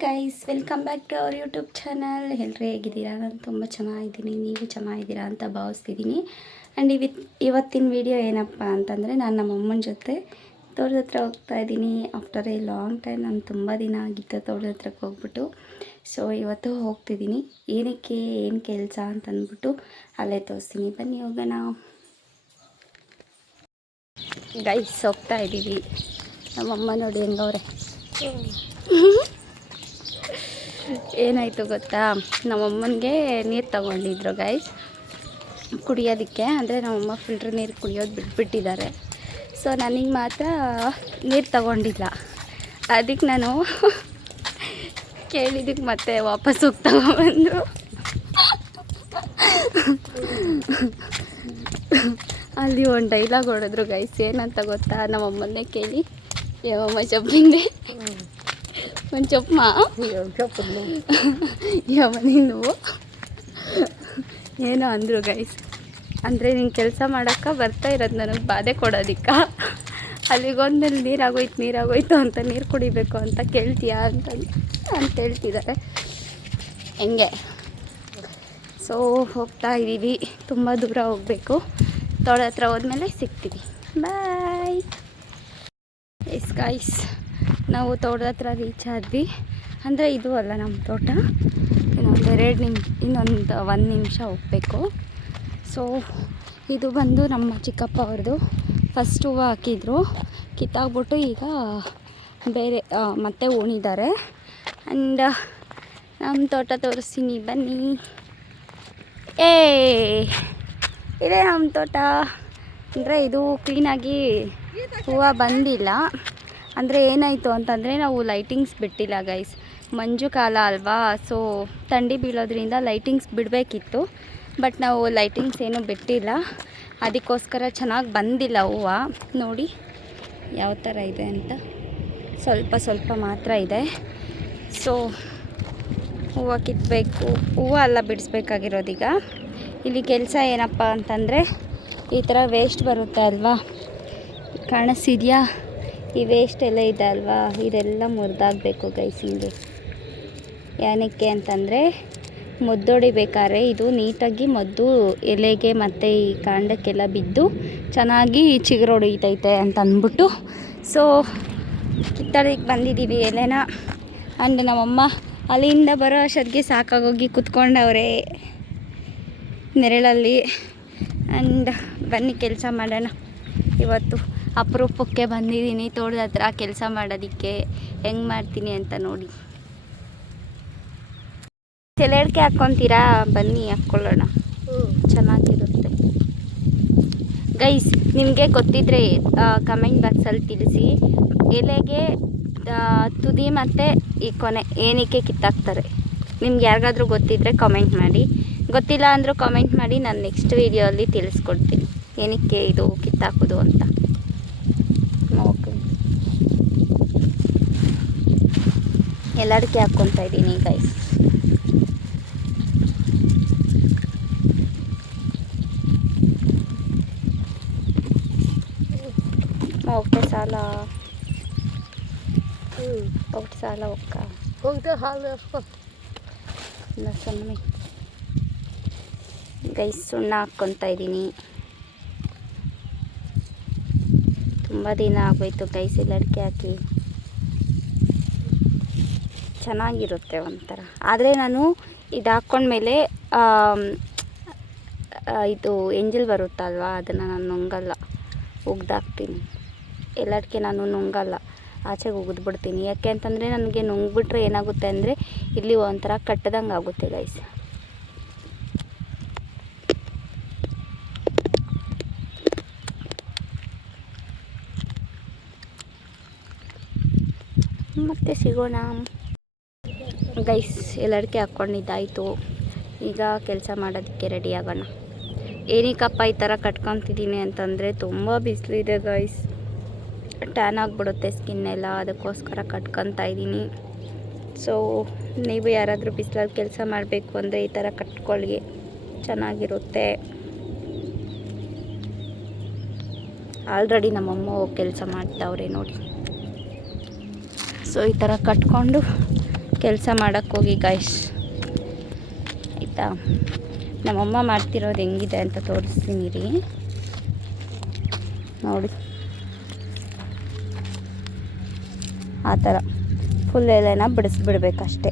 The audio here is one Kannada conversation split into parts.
Guys welcome back to our YouTube channel ಎಲ್ಲರೂ ಹೇಗಿದ್ದೀರಾ? ನಾನು ತುಂಬ ಚೆನ್ನಾಗಿದ್ದೀನಿ. ನೀವು ಚೆನ್ನಾಗಿದ್ದೀರಾ ಅಂತ ಭಾವಿಸ್ತಿದ್ದೀನಿ. ಆ್ಯಂಡ್ ಇವತ್ತು ಇವತ್ತಿನ ವಿಡಿಯೋ ಏನಪ್ಪ ಅಂತಂದರೆ ನಾನು ನಮ್ಮ ಅಮ್ಮನ ಜೊತೆ ತೋಟದ ಹತ್ರ ಹೋಗ್ತಾ ಇದ್ದೀನಿ. ಆಫ್ಟರ್ ಎ ಲಾಂಗ್ ಟೈಮ್ ನಾನು ತುಂಬ ದಿನ ಆಗಿತ್ತು ತೋಟದ ಹತ್ರಕ್ಕೆ ಹೋಗ್ಬಿಟ್ಟು. ಸೊ ಇವತ್ತು ಹೋಗ್ತಿದ್ದೀನಿ. ಏನಕ್ಕೆ ಏನು ಕೆಲಸ ಅಂತ ಅಂದ್ಬಿಟ್ಟು ಅಲ್ಲೇ ತೋರಿಸ್ತೀನಿ. ಬನ್ನಿ ಹೋಗೋಣ. ಗೈಸ್ ಹೋಗ್ತಾ ಇದ್ದೀವಿ. ನಮ್ಮಮ್ಮ ನೋಡಿ ಹೆಂಗವ್ರೆ. ಏನಾಯಿತು ಗೊತ್ತಾ? ನಮ್ಮಮ್ಮನಿಗೆ ನೀರು ತಗೊಂಡಿದ್ರು ಗೈಸ್ ಕುಡಿಯೋದಕ್ಕೆ, ಅಂದರೆ ನಮ್ಮಮ್ಮ ಫಿಲ್ಟ್ರ್ ನೀರು ಕುಡಿಯೋದು ಬಿಟ್ಬಿಟ್ಟಿದ್ದಾರೆ. ಸೊ ನನಗೆ ಮಾತ್ರ ನೀರು ತಗೊಂಡಿಲ್ಲ. ಅದಕ್ಕೆ ನಾನು ಕೇಳಿದ್ದಕ್ಕೆ ಮತ್ತೆ ವಾಪಸ್ ಹೋಗಿ ತಗೊಂಬಂದರು ಅಲ್ಲಿ ಒಂದು ಡೈಲಾಗ್ ಹೊಡೆದ್ರು ಗೈಸ್ ಏನಂತ ಗೊತ್ತಾ? ನಮ್ಮಮ್ಮನ್ನೇ ಕೇಳಿ. ಯಾವಮ್ಮ ಚಪ್ಪಿಂದೆ ಒಂದು ಚಪ್ಪಮ್ಮ ಯಾವ ನೀನು. ಏನೋ ಅಂದರು ಗೈಸ್ ಅಂದರೆ ನಿಂಗೆ ಕೆಲಸ ಮಾಡೋಕ್ಕೆ ಬರ್ತಾ ಇರೋದು ನನಗೆ ಬಾಧೆ ಕೊಡೋದಿಕ್ಕ. ಅಲ್ಲಿಗೊಂದಲ್ಲಿ ನೀರಾಗೋಯ್ತು ನೀರಾಗೋಯ್ತು ಅಂತ ನೀರು ಕುಡಿಬೇಕು ಅಂತ ಕೇಳ್ತೀಯಾ ಅಂತ ಅಂತ ಹೇಳ್ತಿದ್ದಾರೆ ಹೆಂಗೆ? ಸೊ ಹೋಗ್ತಾ ಇದ್ದೀವಿ ತುಂಬ ದೂರ ಹೋಗಬೇಕು. ತೋಳ ಹತ್ರ ಹೋದ್ಮೇಲೆ ಸಿಗ್ತೀವಿ. ಬಾಯ್ ಎಸ್ ಗಾಯ್ಸ್ ನಾವು ತೋಟದ ಹತ್ರ ರೀಚ್ ಆದ್ವಿ. ಅಂದರೆ ಇದು ಅಲ್ಲ ನಮ್ಮ ತೋಟ. ಇನ್ನೊಂದು ಎರಡು ನಿಮ್, ಇನ್ನೊಂದು ಒಂದು ನಿಮಿಷ ಹೋಗ್ಬೇಕು. ಸೊ ಇದು ಬಂದು ನಮ್ಮ ಚಿಕ್ಕಪ್ಪ ಅವ್ರದ್ದು. ಫಸ್ಟ್ ಹೂವು ಹಾಕಿದ್ರು. ಕಿತ್ತಾಕ್ಬಿಟ್ಟು ಈಗ ಬೇರೆ ಮತ್ತೆ ಉಣಿದ್ದಾರೆ. ಆ್ಯಂಡ್ ನಮ್ಮ ತೋಟ ತೋರಿಸ್ತೀನಿ. ಬನ್ನಿ. ಏ, ಇದೇ ನಮ್ಮ ತೋಟ. ಅಂದರೆ ಇದು ಕ್ಲೀನಾಗಿ ಹೂವು ಬಂದಿಲ್ಲ. ಅಂದರೆ ಏನಾಯಿತು ಅಂತಂದರೆ ನಾವು ಲೈಟಿಂಗ್ಸ್ ಬಿಟ್ಟಿಲ್ಲ ಗೈಸ್ ಮಂಜು ಕಾಲ ಅಲ್ವಾ? ಸೊ ಥಂಡಿ ಬೀಳೋದ್ರಿಂದ ಲೈಟಿಂಗ್ಸ್ ಬಿಡಬೇಕಿತ್ತು. ಬಟ್ ನಾವು ಲೈಟಿಂಗ್ಸ್ ಏನೂ ಬಿಟ್ಟಿಲ್ಲ. ಅದಕ್ಕೋಸ್ಕರ ಚೆನ್ನಾಗಿ ಬಂದಿಲ್ಲ ಹೂವು. ನೋಡಿ ಯಾವ ಥರ ಇದೆ ಅಂತ. ಸ್ವಲ್ಪ ಸ್ವಲ್ಪ ಮಾತ್ರ ಇದೆ. ಸೊ ಹೂವು ಕಿತ್ತಬೇಕು ಹೂವು ಎಲ್ಲ ಬಿಡಿಸ್ಬೇಕಾಗಿರೋದೀಗ. ಇಲ್ಲಿ ಕೆಲಸ ಏನಪ್ಪ ಅಂತಂದರೆ ಈ ಥರ ವೇಸ್ಟ್ ಬರುತ್ತೆ ಅಲ್ವಾ? ಕಾಣಿಸ್ತಿದ್ಯಾ? ಈ ವೇಸ್ಟ್ ಎಲ್ಲ ಇದೆ ಅಲ್ವಾ? ಇದೆಲ್ಲ ಮುರಿದಾಗಬೇಕು ಗೈಸ್ ಹಿಂಗೆ. ಏನಕ್ಕೆ ಅಂತಂದರೆ ಮದ್ದೊಡಿಬೇಕಾದ್ರೆ ಇದು ನೀಟಾಗಿ ಮದ್ದು ಎಲೆಗೆ ಮತ್ತು ಈ ಕಾಂಡಕ್ಕೆಲ್ಲ ಬಿದ್ದು ಚೆನ್ನಾಗಿ ಚಿಗುರೊಡಿತೈತೆ ಅಂತ ಅಂದ್ಬಿಟ್ಟು. ಸೊ ಕಿತ್ತಳಿಗೆ ಬಂದಿದ್ದೀವಿ ಎಲೆನ. ಆ್ಯಂಡ್ ನಮ್ಮಮ್ಮ ಅಲ್ಲಿಂದ ಬರೋ ಅಷ್ಟೊತ್ತಿಗೆ ಸಾಕಾಗೋಗಿ ಕುತ್ಕೊಂಡವ್ರೆ ನೆರಳಲ್ಲಿ. ಆ್ಯಂಡ್ ಬನ್ನಿ ಕೆಲಸ ಮಾಡೋಣ. ಇವತ್ತು ಅಪರೂಪಕ್ಕೆ ಬಂದಿದ್ದೀನಿ, ತೋಟದ ಹತ್ರ ಕೆಲಸ ಮಾಡೋದಕ್ಕೆ ಹೆಂಗೆ ಮಾಡ್ತೀನಿ ಅಂತ ನೋಡಿ. ಸೆಲೆಡ್ಕೆ ಹಾಕ್ಕೊತೀರಾ? ಬನ್ನಿ, ಹಾಕ್ಕೊಳ್ಳೋಣ. ಚೆನ್ನಾಗಿರುತ್ತೆ. ಗೈಸ್, ನಿಮಗೆ ಗೊತ್ತಿದ್ರೆ ಕಮೆಂಟ್ ಬಾಕ್ಸಲ್ಲಿ ತಿಳಿಸಿ. ಎಲೆಗೆ ತುದಿ ಮತ್ತು ಈ ಕೊನೆ ಏನಕ್ಕೆ ಕಿತ್ತಾಕ್ತಾರೆ. ನಿಮ್ಗೆ ಯಾರಿಗಾದ್ರೂ ಗೊತ್ತಿದ್ದರೆ ಕಮೆಂಟ್ ಮಾಡಿ. ಗೊತ್ತಿಲ್ಲ ಅಂದರೂ ಕಮೆಂಟ್ ಮಾಡಿ, ನಾನು ನೆಕ್ಸ್ಟ್ ವೀಡಿಯೋಲ್ಲಿ ತಿಳಿಸ್ಕೊಡ್ತೀನಿ. ಏನಕ್ಕೆ ಇದು ಕಿತ್ತಾಕೋದು ಅಂತ. ಎಲ್ಲ ಅಡಿಕೆ ಹಾಕ್ಕೊತಾ ಇದ್ದೀನಿ ಈಗ ಹೋಗ್ತೆ ಸಾಲ. ಹೋಗ್ತೆ ಸಾಲ ಒಕ್ಕ ಹೋಗ್ತೆ ಹಾಲು ಸೊನ್ನೆ ಗೈಸ್ ಸುಣ್ಣ ಹಾಕ್ಕೊತಾ ಇದ್ದೀನಿ. ತುಂಬ ದಿನ ಆಗೋಯ್ತು ಗೈಸ್ ಇಲ್ಲಿ ಹಾಕಿ. ಚೆನ್ನಾಗಿರುತ್ತೆ ಒಂಥರ. ಆದರೆ ನಾನು ಇದು ಹಾಕ್ಕೊಂಡ್ಮೇಲೆ ಇದು ಎಂಜಲ್ ಬರುತ್ತಲ್ವ, ಅದನ್ನು ನಾನು ನುಂಗಲ್ಲ. ಉಗ್ದಾಕ್ತೀನಿ. ಎಲ್ಲದಕ್ಕೆ ನಾನು ನುಂಗಲ್ಲ. ಆಚೆಗೆ ಉಗಿದ್ಬಿಡ್ತೀನಿ. ಯಾಕೆ ಅಂತಂದರೆ ನನಗೆ ನುಂಗ್ಬಿಟ್ರೆ ಏನಾಗುತ್ತೆ ಅಂದರೆ ಇಲ್ಲಿ ಒಂಥರ ಕಟ್ಟದಂಗೆ ಆಗುತ್ತೆ ಗೈಸ್ ಮತ್ತೆ ಸಿಗೋಣ. ಗೈಸ್, ಎಲ್ಲರಿಗೆ ಹಾಕ್ಕೊಂಡಿದ್ದಾಯಿತು ಈಗ ಕೆಲಸ ಮಾಡೋದಕ್ಕೆ ರೆಡಿ ಆಗೋಣ. ಏನಕ್ಕಪ್ಪ ಈ ಥರ ಕಟ್ಕೊತಿದ್ದೀನಿ ಅಂತಂದರೆ ತುಂಬ ಬಿಸಿಲಿದೆ ಗೈಸ್. ಟ್ಯಾನ್ ಆಗಿಬಿಡುತ್ತೆ ಸ್ಕಿನ್ ಎಲ್ಲ, ಅದಕ್ಕೋಸ್ಕರ ಕಟ್ಕೊತಾ ಇದ್ದೀನಿ. ಸೊ ನೀವು ಯಾರಾದರೂ ಬಿಸಿಲಲ್ಲಿ ಕೆಲಸ ಮಾಡಬೇಕು ಅಂದರೆ ಈ ಥರ ಕಟ್ಕೊಳ್ಳಿ. ಚೆನ್ನಾಗಿರುತ್ತೆ. ಆಲ್ರೆಡಿ ನಮ್ಮಮ್ಮ ಕೆಲಸ ಮಾಡ್ತಾವ್ರೆ ನೋಡಿ. ಸೊ ಈ ಥರ ಕಟ್ಕೊಂಡು ಕೆಲಸ ಮಾಡೋಕ್ಕೆ ಹೋಗಿ ಗಾಯ್ಸ್ ಆಯಿತಾ? ನಮ್ಮಮ್ಮ ಮಾಡ್ತಿರೋದು ಹೆಂಗಿದೆ ಅಂತ ತೋರಿಸ್ತೀನಿ ರೀ. ನೋಡಿ. ಆ ಥರ. ಫುಲ್ ಎಲೆನ ಬಿಡಿಸ್ಬಿಡ್ಬೇಕಷ್ಟೆ.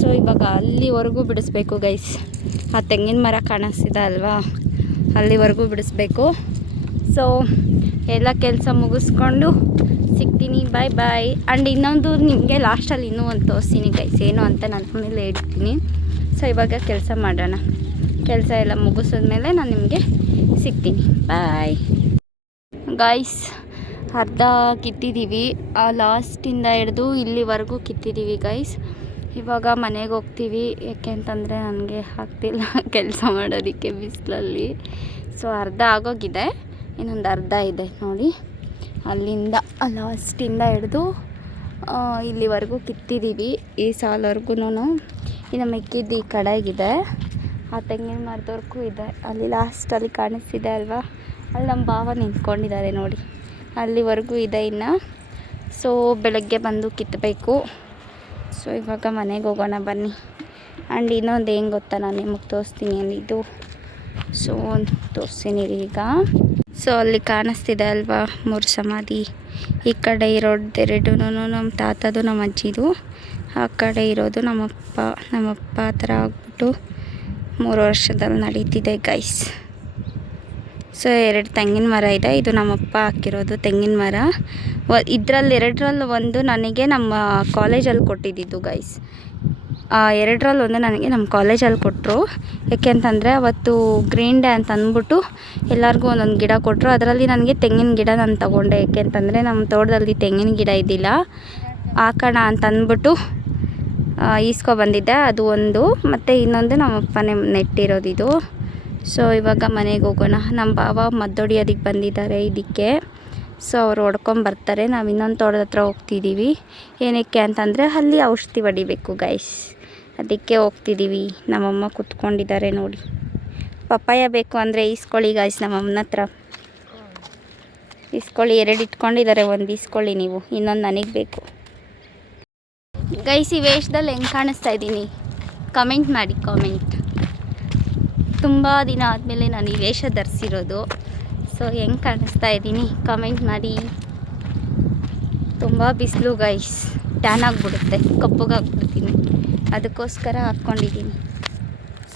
ಸೊ ಇವಾಗ ಅಲ್ಲಿವರೆಗೂ ಬಿಡಿಸ್ಬೇಕು ಗೈಸ್ ಆ ತೆಂಗಿನ ಮರ ಕಾಣಿಸ್ತಿದೆ ಅಲ್ವಾ? ಅಲ್ಲಿವರೆಗೂ ಬಿಡಿಸ್ಬೇಕು. ಸೊ ಎಲ್ಲ ಕೆಲಸ ಮುಗಿಸ್ಕೊಂಡು ಸಿಗ್ತೀನಿ ಬಾಯ್ ಬಾಯ್ ಆ್ಯಂಡ್ ಇನ್ನೊಂದು ನಿಮಗೆ ಲಾಸ್ಟಲ್ಲಿ ಇನ್ನೂ ಒಂದು ತೋರಿಸ್ತೀನಿ ಗೈಸ್ ಏನು ಅಂತ ನಾನು ಮೇಲೆ ಹೇಳ್ತೀನಿ ಸೊ ಇವಾಗ ಕೆಲಸ ಮಾಡೋಣ. ಕೆಲಸ ಎಲ್ಲ ಮುಗಿಸಿದ್ಮೇಲೆ ನಾನು ನಿಮಗೆ ಸಿಗ್ತೀನಿ. ಬಾಯ್ ಗಾಯ್ಸ್ ಅರ್ಧ ಕಿತ್ತಿದ್ದೀವಿ ಆ ಲಾಸ್ಟಿಂದ ಹಿಡ್ದು ಇಲ್ಲಿವರೆಗೂ ಕಿತ್ತಿದ್ದೀವಿ ಗೈಸ್ ಇವಾಗ ಮನೆಗೆ ಹೋಗ್ತೀವಿ. ಯಾಕೆ ಅಂತಂದರೆ ನನಗೆ ಆಗ್ತಿಲ್ಲ ಕೆಲಸ ಮಾಡೋದಕ್ಕೆ ಬಿಸಿಲಲ್ಲಿ. ಸೊ ಅರ್ಧ ಆಗೋಗಿದೆ. ಇನ್ನೊಂದು ಅರ್ಧ ಇದೆ ನೋಡಿ. ಅಲ್ಲಿಂದ ಲಾಸ್ಟಿಂದ ಹಿಡಿದು ಇಲ್ಲಿವರೆಗೂ ಕಿತ್ತಿದ್ದೀವಿ. ಈ ಸಾಲವರೆಗೂ ಇನ್ನು ಮಿಕ್ಕಿದ್ದು ಈ ಕಡೆಗಿದೆ. ಆ ತೆಂಗಿನ ಮರದವರೆಗೂ ಇದೆ. ಅಲ್ಲಿ ಲಾಸ್ಟಲ್ಲಿ ಕಾಣಿಸ್ತಿದೆ ಅಲ್ವಾ? ಅಲ್ಲಿ ನಮ್ಮ ಭಾವ ನಿಂತ್ಕೊಂಡಿದ್ದಾರೆ ನೋಡಿ. ಅಲ್ಲಿವರೆಗೂ ಇದೆ ಇನ್ನು. ಸೊ ಬೆಳಗ್ಗೆ ಬಂದು ಕಿತ್ತಬೇಕು. ಸೊ ಇವಾಗ ಮನೆಗೆ ಹೋಗೋಣ ಬನ್ನಿ. ಆ್ಯಂಡ್ ಇನ್ನೊಂದು ಏನು ಗೊತ್ತಾ ನಾನು ನಿಮಗೆ ತೋರಿಸ್ತೀನಿ. ಅಂದಿದ್ದು ಸೊ ತೋರಿಸ್ತೀನಿ ಈಗ. ಸೊ ಅಲ್ಲಿ ಕಾಣಿಸ್ತಿದೆ ಅಲ್ವಾ, ಮೂರು ಸಮಾಧಿ. ಈ ಕಡೆ ಇರೋದೆರಡು ನಮ್ಮ ತಾತದು ನಮ್ಮ ಅಜ್ಜಿದು. ಆ ಕಡೆ ಇರೋದು ನಮ್ಮಪ್ಪ ನಮ್ಮಪ್ಪ ಆ ಥರ ಆಗ್ಬಿಟ್ಟು ಮೂರು ವರ್ಷದಲ್ಲಿ ನಡೀತಿದೆ ಗೈಸ್ ಸೊ ಎರಡು ತೆಂಗಿನ ಮರ ಇದೆ. ಇದು ನಮ್ಮಪ್ಪ ಹಾಕಿರೋದು ತೆಂಗಿನ ಮರ. ಇದರಲ್ಲಿ ಎರಡರಲ್ಲಿ ಒಂದು ನನಗೆ ನಮ್ಮ ಕಾಲೇಜಲ್ಲಿ ಕೊಟ್ಟಿದ್ದಿದ್ದು ಗೈಸ್ ಎರಡರಲ್ಲಿ ಒಂದು ನನಗೆ ನಮ್ಮ ಕಾಲೇಜಲ್ಲಿ ಕೊಟ್ಟರು. ಯಾಕೆ ಅಂತಂದರೆ ಅವತ್ತು ಗ್ರೀನ್ ಡೇ ಅಂತ ಅಂದ್ಬಿಟ್ಟು ಎಲ್ಲರಿಗೂ ಒಂದೊಂದು ಗಿಡ ಕೊಟ್ಟರು ಅದರಲ್ಲಿ ನನಗೆ ತೆಂಗಿನ ಗಿಡ ನಾನು ತೊಗೊಂಡೆ. ಯಾಕೆಂತಂದರೆ ನಮ್ಮ ತೋಟದಲ್ಲಿ ತೆಂಗಿನ ಗಿಡ ಇದ್ದಿಲ್ಲ. ಹಾಕೋಣ ಅಂತ ಅಂದ್ಬಿಟ್ಟು ಈಸ್ಕೊ ಬಂದಿದ್ದೆ. ಅದು ಒಂದು. ಮತ್ತು ಇನ್ನೊಂದು ನಮ್ಮಪ್ಪನೇ ನೆಟ್ಟಿರೋದಿದು ಸೊ ಇವಾಗ ಮನೆಗೆ ಹೋಗೋಣ. ನಮ್ಮ ಬಾವ ಮದ್ದೊಡಿಯೋದಕ್ಕೆ ಬಂದಿದ್ದಾರೆ ಇದಕ್ಕೆ. ಸೊ ಅವ್ರು ಹೊಡ್ಕೊಂಬರ್ತಾರೆ ನಾವು ಇನ್ನೊಂದು ತೋಟದ ಹತ್ರ ಹೋಗ್ತಿದ್ದೀವಿ ಏನಕ್ಕೆ ಅಂತಂದರೆ ಅಲ್ಲಿ ಔಷಧಿ ಹೊಡಿಬೇಕು ಗೈಸ್ ಅದಕ್ಕೆ ಹೋಗ್ತಿದ್ದೀವಿ ನಮ್ಮಮ್ಮ ಕುತ್ಕೊಂಡಿದ್ದಾರೆ ನೋಡಿ. ಪಪ್ಪಾಯ ಬೇಕು ಅಂದರೆ ಈಸ್ಕೊಳ್ಳಿ ಗಾಯ್ಸ್ ನಮ್ಮಮ್ಮನ ಹತ್ರ. ಇಸ್ಕೊಳ್ಳಿ ಎರಡು ಇಟ್ಕೊಂಡಿದ್ದಾರೆ, ಒಂದು ಇಸ್ಕೊಳ್ಳಿ ನೀವು. ಇನ್ನೊಂದು ನನಗೆ ಬೇಕು. ಗೈಸಿ ವೇಷದಲ್ಲಿ ಹೆಂಗೆ ಕಾಣಿಸ್ತಾ ಇದ್ದೀನಿ? ಕಮೆಂಟ್ ಮಾಡಿ ಕಾಮೆಂಟ್ ತುಂಬ ದಿನ ಆದಮೇಲೆ ನಾನು ಈ ವೇಷ ಧರಿಸಿರೋದು. ಸೊ ಹೆಂಗೆ ಕಾಣಿಸ್ತಾ ಇದ್ದೀನಿ? ಕಮೆಂಟ್ ಮಾಡಿ. ತುಂಬ ಬಿಸಿಲು ಗೈಸ್ ಟ್ಯಾನ್ ಆಗಿಬಿಡುತ್ತೆ. ಕಪ್ಪಗಾಗ್ಬಿಡ್ತೀನಿ. ಅದಕ್ಕೋಸ್ಕರ ಹಾಕ್ಕೊಂಡಿದ್ದೀನಿ.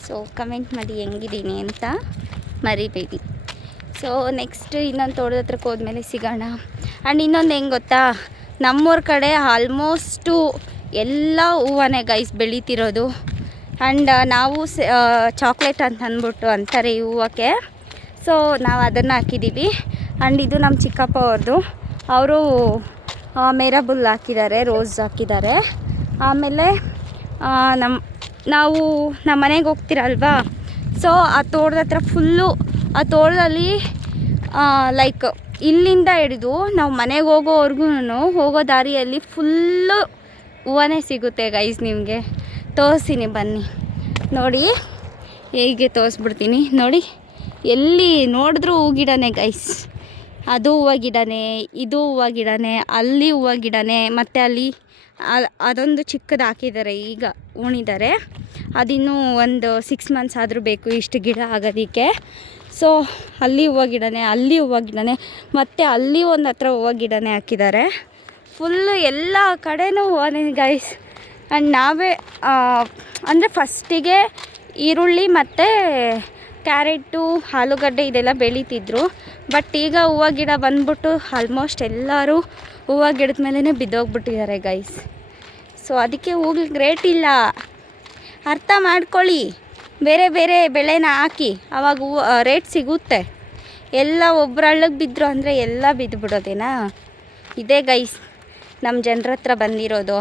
ಸೊ ಕಮೆಂಟ್ ಮಾಡಿ ಹೆಂಗಿದ್ದೀನಿ ಅಂತ ಮರಿಬೇಡಿ. ಸೊ ನೆಕ್ಸ್ಟ್ ಇನ್ನೊಂದು ತೋಟದ ಹತ್ರಕ್ಕೆ ಹೋದ್ಮೇಲೆ ಸಿಗೋಣ. ಆ್ಯಂಡ್ ಇನ್ನೊಂದು ಹೆಂಗೆ ಗೊತ್ತಾ? ನಮ್ಮೂರ ಕಡೆ ಆಲ್ಮೋಸ್ಟು ಎಲ್ಲ ಹೂವನೇ ಗೈಸ್ ಬೆಳೀತಿರೋದು. ಆ್ಯಂಡ್ ನಾವು ಚಾಕ್ಲೇಟ್ ಅಂತ ಅಂದ್ಬಿಟ್ಟು ಅಂತಾರೆ ಈ ಹೂವಕ್ಕೆ. ಸೊ ನಾವು ಅದನ್ನು ಹಾಕಿದ್ದೀವಿ ಆ್ಯಂಡ್ ಇದು ನಮ್ಮ ಚಿಕ್ಕಪ್ಪ ಅವ್ರದ್ದು ಅವರು ಮೇರಬುಲ್ ಹಾಕಿದ್ದಾರೆ, ರೋಸ್ ಹಾಕಿದ್ದಾರೆ. ಆಮೇಲೆ ನಮ್ಮ ನಾವು ನಮ್ಮ ಮನೆಗೆ ಹೋಗ್ತೀರಲ್ವಾ? ಸೊ ಆ ತೋಟದ ಹತ್ರ ಫುಲ್ಲು ಆ ತೋಟದಲ್ಲಿ ಲೈಕ್ ಇಲ್ಲಿಂದ ಹಿಡಿದು ನಾವು ಮನೆಗೆ ಹೋಗೋವರೆಗೂ ಹೋಗೋ ದಾರಿಯಲ್ಲಿ ಫುಲ್ಲು ಹೂವೇ ಸಿಗುತ್ತೆ ಗೈಸ್ ನಿಮಗೆ. ತೋರಿಸ್ತೀನಿ ಬನ್ನಿ. ನೋಡಿ, ಹೇಗೆ ತೋರಿಸ್ಬಿಡ್ತೀನಿ. ನೋಡಿ, ಎಲ್ಲಿ ನೋಡಿದ್ರೂ ಹೂ ಗಿಡನೇ ಗೈಸ್ ಅದು ಹೂವು ಗಿಡನೇ, ಇದು ಹೂವು ಗಿಡನೇ, ಅಲ್ಲಿ ಹೂವು ಗಿಡನೇ, ಮತ್ತು ಅಲ್ಲಿ ಅದೊಂದು ಚಿಕ್ಕದು ಹಾಕಿದ್ದಾರೆ ಈಗ ಉಣಿದ್ದಾರೆ ಅದಿನ್ನೂ ಒಂದು ಸಿಕ್ಸ್ ಮಂತ್ಸ್ ಆದರೂ ಬೇಕು ಇಷ್ಟು ಗಿಡ ಆಗೋದಕ್ಕೆ. ಸೊ ಅಲ್ಲಿ ಹೂವು ಗಿಡನೇ, ಅಲ್ಲಿ ಹೂವು ಗಿಡನೇ, ಮತ್ತು ಅಲ್ಲಿ ಒಂದು ಹತ್ರ ಹೂವು ಗಿಡನೇ ಹಾಕಿದ್ದಾರೆ ಫುಲ್ಲು ಎಲ್ಲ ಕಡೆನೂ ಹೂವನೇ ಗೈಸ್ ಆ್ಯಂಡ್ ನಾವೇ ಅಂದರೆ ಫಸ್ಟಿಗೆ ಈರುಳ್ಳಿ ಮತ್ತು ಕ್ಯಾರೆಟು, ಆಲೂಗಡ್ಡೆ ಇದೆಲ್ಲ ಬೆಳೀತಿದ್ರು. ಬಟ್ ಈಗ ಹೂವು ಗಿಡ ಬಂದ್ಬಿಟ್ಟು ಆಲ್ಮೋಸ್ಟ್ ಎಲ್ಲರೂ ಹೂವು ಗಿಡದ ಮೇಲೇ ಬಿದ್ದೋಗ್ಬಿಟ್ಟಿದ್ದಾರೆ ಗೈಸ್ ಸೊ ಅದಕ್ಕೆ ಹೂಗ್ಲಿಕ್ಕೆ ರೇಟ್ ಇಲ್ಲ. ಅರ್ಥ ಮಾಡ್ಕೊಳ್ಳಿ. ಬೇರೆ ಬೇರೆ ಬೆಳೆನ ಹಾಕಿ ಅವಾಗ ಹೂವು ರೇಟ್ ಸಿಗುತ್ತೆ. ಎಲ್ಲ ಒಬ್ರಳ್ಳಗೆ ಬಿದ್ದರು ಅಂದರೆ ಎಲ್ಲ ಬಿದ್ದು ಬಿಡೋದೇನಾ ಇದೇ ಗೈಸ್ ನಮ್ಮ ಜನರ ಹತ್ರ ಬಂದಿರೋದು.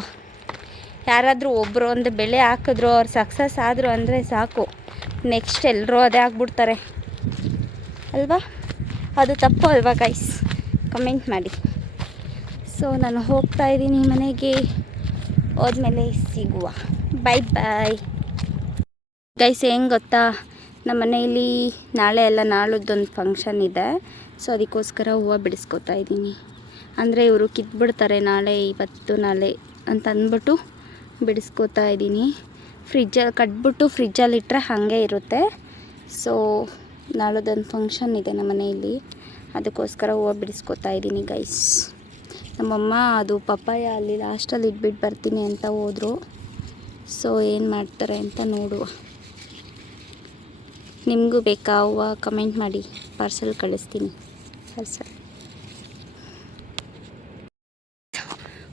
ಯಾರಾದರೂ ಒಬ್ಬರು ಒಂದು ಬೆಳೆ ಹಾಕಿದ್ರು, ಅವ್ರು ಸಕ್ಸಸ್ ಆದರು ಅಂದರೆ ಸಾಕು. ನೆಕ್ಸ್ಟ್ ಎಲ್ಲರೂ ಅದೇ ಆಗ್ಬಿಡ್ತಾರೆ. ಅಲ್ವಾ? ಅದು ತಪ್ಪು ಅಲ್ವಾ ಗೈಸ್ ಕಮೆಂಟ್ ಮಾಡಿ. ಸೊ ನಾನು ಹೋಗ್ತಾ ಇದ್ದೀನಿ ಮನೆಗೆ ಹೋದ್ಮೇಲೆ ಸಿಗುವ ಬಾಯ್ ಬಾಯ್ ಗೈಸ್ ಹೆಂಗೆ ಗೊತ್ತಾ ನಮ್ಮ ಮನೆಯಲ್ಲಿ ನಾಳೆ ಎಲ್ಲ ನಾಳದ್ದೊಂದು ಫಂಕ್ಷನ್ ಇದೆ ಸೊ ಅದಕ್ಕೋಸ್ಕರ ಹೂವು ಬಿಡಿಸ್ಕೊತಾ ಇದ್ದೀನಿ ಅಂದರೆ ಇವರು ಕಿತ್ಬಿಡ್ತಾರೆ ನಾಳೆ ಇವತ್ತು ನಾಳೆ ಅಂತ ಅಂದ್ಬಿಟ್ಟು ಬಿಡಿಸ್ಕೊತಾ ಇದ್ದೀನಿ ಫ್ರಿಜ್ಜಲ್ಲಿ ಕಟ್ಬಿಟ್ಟು ಫ್ರಿಜ್ಜಲ್ಲಿ ಇಟ್ಟರೆ ಹಾಗೆ ಇರುತ್ತೆ ಸೊ ನಾಳದೊಂದು ಫಂಕ್ಷನ್ ಇದೆ ನಮ್ಮ ಮನೆಯಲ್ಲಿ ಅದಕ್ಕೋಸ್ಕರ ಹೂವು ಬಿಡಿಸ್ಕೊತಾ ಇದ್ದೀನಿ ಗೈಸ್ ನಮ್ಮಮ್ಮ, ಅದು ಪಪ್ಪಾಯ ಅಲ್ಲಿ ಲಾಸ್ಟಲ್ಲಿ ಇಟ್ಬಿಟ್ಟು ಬರ್ತೀನಿ ಅಂತ ಹೋದರು. ಸೊ ಏನು ಮಾಡ್ತಾರೆ ಅಂತ ನೋಡುವ. ನಿಮಗೂ ಬೇಕಾ? ಹೂವು ಕಮೆಂಟ್ ಮಾಡಿ. ಪಾರ್ಸಲ್ ಕಳಿಸ್ತೀನಿ. ಪಾರ್ಸಲ್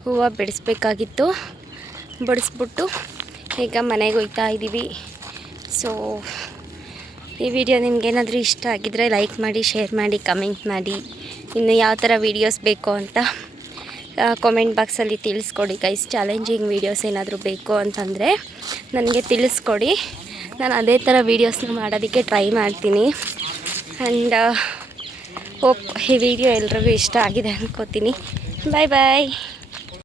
ಹೂವು ಬಿಡಿಸ್ಬೇಕಾಗಿತ್ತು ಬಿಡಿಸ್ಬಿಟ್ಟು ಈಗ ಮನೆಗೆ ಹೋಗ್ತಾ ಇದ್ದೀವಿ ಸೊ ಈ ವಿಡಿಯೋ ನಿಮ್ಗೇನಾದರೂ ಇಷ್ಟ ಆಗಿದ್ದರೆ ಲೈಕ್ ಮಾಡಿ ಶೇರ್ ಮಾಡಿ ಕಮೆಂಟ್ ಮಾಡಿ. ಇನ್ನು ಯಾವ ಥರ ವೀಡಿಯೋಸ್ ಬೇಕು ಅಂತ. ಕಾಮೆಂಟ್ ಬಾಕ್ಸಲ್ಲಿ ತಿಳಿಸ್ಕೊಡಿ ಗೈಸ್ ಚಾಲೆಂಜಿಂಗ್ ವೀಡಿಯೋಸ್ ಏನಾದರೂ ಬೇಕು ಅಂತಂದರೆ ನನಗೆ ತಿಳಿಸ್ಕೊಡಿ. ನಾನು ಅದೇ ಥರ ವೀಡಿಯೋಸ್ನ ಮಾಡೋದಕ್ಕೆ ಟ್ರೈ ಮಾಡ್ತೀನಿ. ಆ್ಯಂಡ್ ಹೋಪ್ ಈ ವಿಡಿಯೋ ಎಲ್ರಿಗೂ ಇಷ್ಟ ಆಗಿದೆ ಅಂದ್ಕೋತೀನಿ ಬಾಯ್ ಬಾಯ್